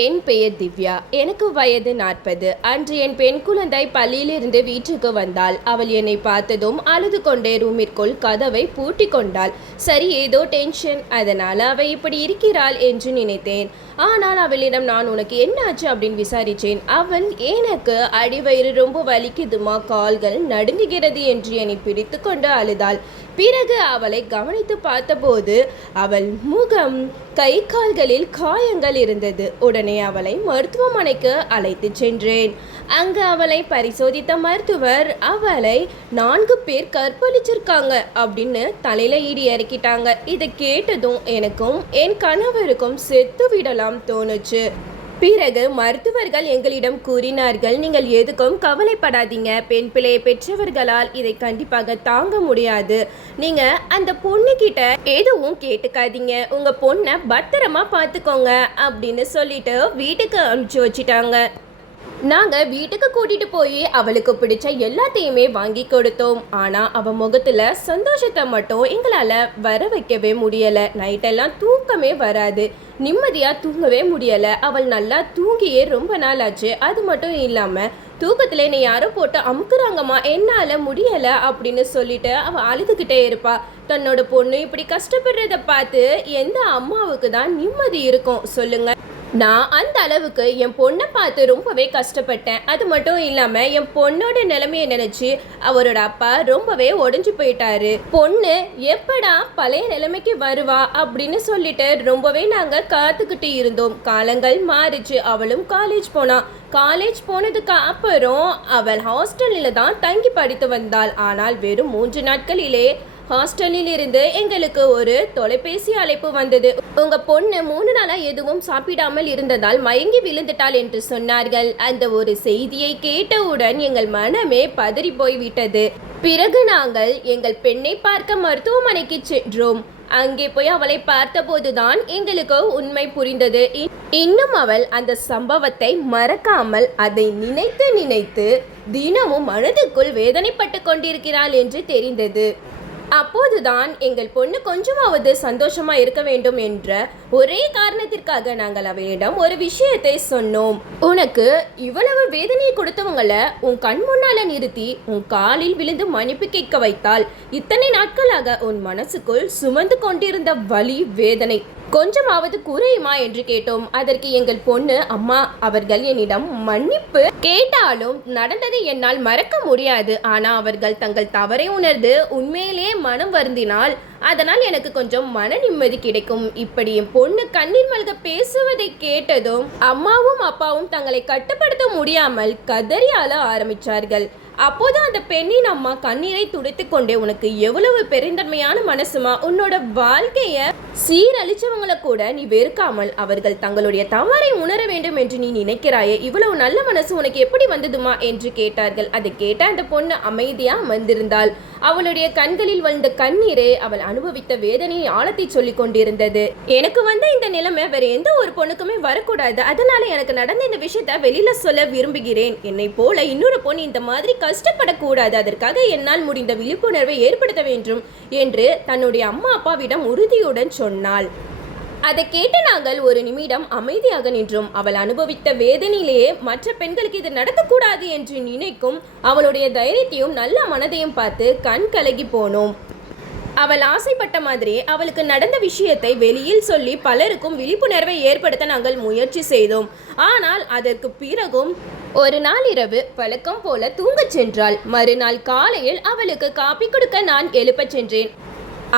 என் பெயர் திவ்யா. எனக்கு வயது 40. அன்று என் பெண் குழந்தை பள்ளியிலிருந்து வீட்டுக்கு வந்தாள். அவள் என்னை பார்த்ததும் அழுது கொண்டே ரூமிற்குள் கதவை பூட்டி கொண்டாள். சரி, ஏதோ டென்ஷன், அதனால் அவள் இப்படி இருக்கிறாள் என்று நினைத்தேன். ஆனால் அவளிடம் நான் உனக்கு என்ன ஆச்சு அப்படின்னு விசாரித்தேன். அவள் எனக்கு அடிவயிறு ரொம்ப வலிக்குதுமா, கால்கள் நடுங்குகிறது என்று என்னை பிடித்து கொண்டு அழுதாள். பிறகு அவளை கவனித்து பார்த்தபோது அவள் முகம், கை கால்களில் காயங்கள் இருந்தது. உடனே அவளை மருத்துவமனைக்கு அழைத்து சென்றேன். அங்கு அவளை பரிசோதித்த மருத்துவர் அவளை 4 பேர் கற்பழிச்சிருக்காங்க அப்படின்னு தலையில ஈடி இறக்கிட்டாங்க. இதை கேட்டதும் எனக்கும் என் கணவருக்கும் செத்து விடலாம் தோணுச்சு. பிறகு மருத்துவர்கள் எங்களிடம் கூறினார்கள், நீங்கள் எதுக்கும் கவலைப்படாதீங்க, பெண் பிள்ளையை பெற்றவர்களால் இதை கண்டிப்பாக தாங்க முடியாது. நீங்க அந்த பொண்ணுகிட்ட எதுவும் கேட்டுக்காதீங்க, உங்க பொண்ணை பத்திரமா பார்த்துக்கோங்க அப்படின்னு சொல்லிட்டு வீட்டுக்கு அனுப்பிச்சு வச்சிட்டாங்க. நாங்கள் வீட்டுக்கு கூட்டிகிட்டு போய் அவளுக்கு பிடிச்ச எல்லாத்தையுமே வாங்கி கொடுத்தோம். ஆனால் அவள் முகத்தில் சந்தோஷத்தை மட்டும் எங்களால் வர வைக்கவே முடியலை. நைட்டெல்லாம் தூக்கமே வராது, நிம்மதியாக தூங்கவே முடியலை. அவள் நல்லா தூங்கியே ரொம்ப நாள் ஆச்சு. அது மட்டும் இல்லாமல் தூக்கத்தில் என்னை யாரோ போட்டு அமுக்குறாங்கம்மா, என்னால் முடியலை அப்படின்னு சொல்லிட்டு அவள் அழுதுகிட்டே இருப்பா. தன்னோட பொண்ணு இப்படி கஷ்டப்படுறத பார்த்து எந்த அம்மாவுக்கு தான் நிம்மதி இருக்கும் சொல்லுங்க? நான் அந்த அளவுக்கு என் பொண்ணை பார்த்து ரொம்பவே கஷ்டப்பட்டேன். அது மட்டும் இல்லாமல் என் பொண்ணோட நிலைமையை நினச்சி அவரோட அப்பா ரொம்பவே உடஞ்சி போயிட்டாரு. பொண்ணு எப்படா பழைய நிலைமைக்கு வருவா அப்படின்னு சொல்லிட்டு ரொம்பவே நாங்கள் காத்துக்கிட்டு இருந்தோம். காலங்கள் மாறிச்சு. அவளும் காலேஜ் போனா. காலேஜ் போனதுக்கு அப்புறம் அவள் ஹாஸ்டலில் தான் தங்கி படித்து வந்தாள். ஆனால் வெறும் 3 நாட்களிலே ஹாஸ்டலில் இருந்து எங்களுக்கு ஒரு தொலைபேசி அழைப்பு வந்தது. உங்க பொண்ணு 3 நாளா எதுவும் சாப்பிடாமல் இருந்ததால் மயங்கி விழுந்துட்டாள் என்று சொன்னார்கள். அந்த ஒரு செய்தியை கேட்டவுடன் எங்கள் மனமே பதறி போய்விட்டது. பிறகு நாங்கள் எங்கள் பெண்ணை பார்க்க மருத்துவமனைக்கு சென்றோம். அங்கே போய் அவளை பார்த்தபோதுதான் எங்களுக்கு உண்மை புரிந்தது. இன்னும் அவள் அந்த சம்பவத்தை மறக்காமல் அதை நினைத்து நினைத்து தினமும் மனதுக்குள் வேதனைப்பட்டு கொண்டிருக்கிறாள் என்று தெரிந்தது. அப்போதுதான் எங்கள் பொண்ணு கொஞ்சமாவது சந்தோஷமா இருக்க வேண்டும் என்ற ஒரே காரணத்திற்காக நாங்கள் அவளிடம் ஒரு விஷயத்தை சொன்னோம். உனக்கு இவ்வளவு வேதனையை கொடுத்தவங்கள உன் கண் முன்னால நிறுத்தி உன் காலில் விழுந்து மன்னிப்பு கேட்க வைத்தால் இத்தனை நாட்களாக உன் மனசுக்குள் சுமந்து கொண்டிருந்த வலி, வேதனை கொஞ்சமாவது குறையுமா என்று கேட்டோம். அதற்கு எங்கள் பொண்ணு, அம்மா, அவர்கள் என்னிடம் மன்னிப்பு கேட்டாலும் நடந்ததை என்னால் மறக்க முடியாது. ஆனால் அவர்கள் தங்கள் தவறை உணர்ந்து உண்மையிலேயே மனம் வருந்தினால் அதனால் எனக்கு கொஞ்சம் மன நிம்மதி கிடைக்கும். இப்படி என் பொண்ணு கண்ணீர் மல்க பேசுவதை கேட்டதும் அம்மாவும் அப்பாவும் தங்களை கட்டுப்படுத்த முடியாமல் கதறி அழ ஆரம்பித்தார்கள். அப்போது அந்த பெண்ணின் அம்மா கண்ணீரை துடைத்து கொண்டே, உனக்கு எவ்வளவு பெருந்தன்மையான மனசுமா, உன்னோட வாழ்க்கைய சீரழிச்சவங்களை கூட நீ வெறுக்காமல் அவர்கள் தங்களுடைய தவறை உணர வேண்டும் என்று நீ நினைக்கிறாயே, இவ்வளவு நல்ல மனசு உனக்கு எப்படி வந்ததுமா என்று கேட்டார்கள். அதை கேட்ட அந்த பொண்ணு அமைதியா அமர்ந்திருந்தாள். அவளுடைய கண்களில் வந்த கண்ணீரே அவள் அனுபவித்த வேதனையை ஆழத்தை சொல்லி கொண்டிருந்தது. எனக்கு வந்த இந்த நிலைமை வேற எந்த ஒரு பொண்ணுக்குமே வரக்கூடாது. அதனால எனக்கு நடந்த இந்த விஷயத்த வெளியில சொல்ல விரும்புகிறேன். என்னை போல இன்னொரு பொண்ணு இந்த மாதிரி கஷ்டப்படக்கூடாது. அதற்காக என்னால் முடிந்த விழிப்புணர்வை ஏற்படுத்த வேண்டும் என்று தன்னுடைய அம்மா அப்பாவிடம் உறுதியுடன் சொன்னாள். அதை கேட்டு நாங்கள் ஒரு நிமிடம் அமைதியாக நின்றோம். அவள் அனுபவித்த வேதனையிலேயே மற்ற பெண்களுக்கு இது நடக்கக்கூடாது என்று நினைக்கும் அவளுடைய தைரியத்தையும் நல்ல மனதையும் பார்த்து கண் கலகி போனோம். அவள் ஆசைப்பட்ட மாதிரி அவளுக்கு நடந்த விஷயத்தை வெளியில் சொல்லி பலருக்கும் விழிப்புணர்வை ஏற்படுத்த நாங்கள் முயற்சி செய்தோம். ஆனால் அதற்கு பிறகும் ஒரு நாள் இரவு வழக்கம் போல தூங்கச் சென்றாள். மறுநாள் காலையில் அவளுக்கு காப்பி கொடுக்க நான் எழுப்பச் சென்றேன்.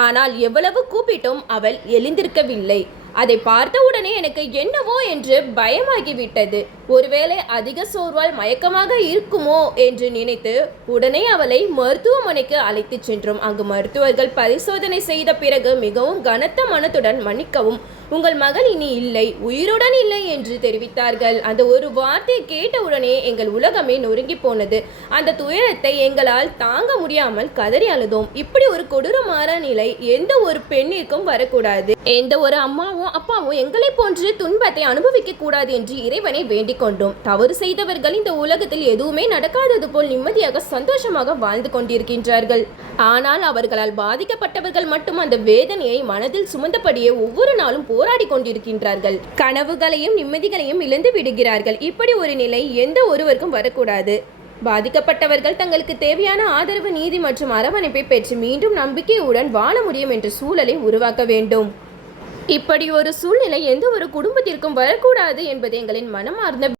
ஆனால் எவ்வளவு கூப்பிட்டும் அவள் எழுந்திருக்கவில்லை. அதை பார்த்தவுடனே எனக்கு என்னவோ என்று பயமாகிவிட்டது. ஒருவேளை அதிக சோர்வால் மயக்கமாக இருக்குமோ என்று நினைத்து உடனே அவளை மருத்துவமனைக்கு அழைத்து சென்றோம். அங்கு மருத்துவர்கள் பரிசோதனை செய்த பிறகு மிகவும் கனத்த மனத்துடன், மன்னிக்கவும், உங்கள் மகள் இனி இல்லை, உயிருடன் இல்லை என்று தெரிவித்தார்கள். அந்த ஒரு வார்த்தையை கேட்டவுடனே எங்கள் உலகமே நொறுங்கி போனது. அந்த துயரத்தை எங்களால் தாங்க முடியாமல் கதறி அழுதோம். இப்படி ஒரு கொடூரமான நிலை எந்த ஒரு பெண்ணிற்கும் வரக்கூடாது. எந்த ஒரு அம்மாவும் அப்பாவும் எங்களை போன்று துன்பத்தை அனுபவிக்க கூடாது என்று இறைவனை வேண்டிக் ஏந்தி கொண்டோம். தவறு செய்தவர்கள் இந்த உலகத்தில் எதுவுமே நடக்காதது போல் நிம்மதியாக சந்தோஷமாக வாழ்ந்து கொண்டிருக்கின்றார்கள். ஆனால் அவர்களால் பாதிக்கப்பட்டவர்கள் மட்டும் அந்த வேதனையை மனதில் சுமந்தபடியே ஒவ்வொரு நாளும் போராடி கொண்டிருக்கின்றார்கள். கனவுகளையும் நிம்மதிகளையும் இழந்து விடுகிறார்கள். இப்படி ஒரு நிலை எந்த ஒருவருக்கும் வரக்கூடாது. பாதிக்கப்பட்டவர்கள் தங்களுக்கு தேவையான ஆதரவு, நீதி மற்றும் அரவணைப்பை பெற்று மீண்டும் நம்பிக்கையுடன் வாழ முடியும் என்ற சூழலை உருவாக்க வேண்டும். இப்படி ஒரு சூழ்நிலை எந்த ஒரு குடும்பத்திற்கும் வரக்கூடாது என்பது எங்களின் மனமார்ந்த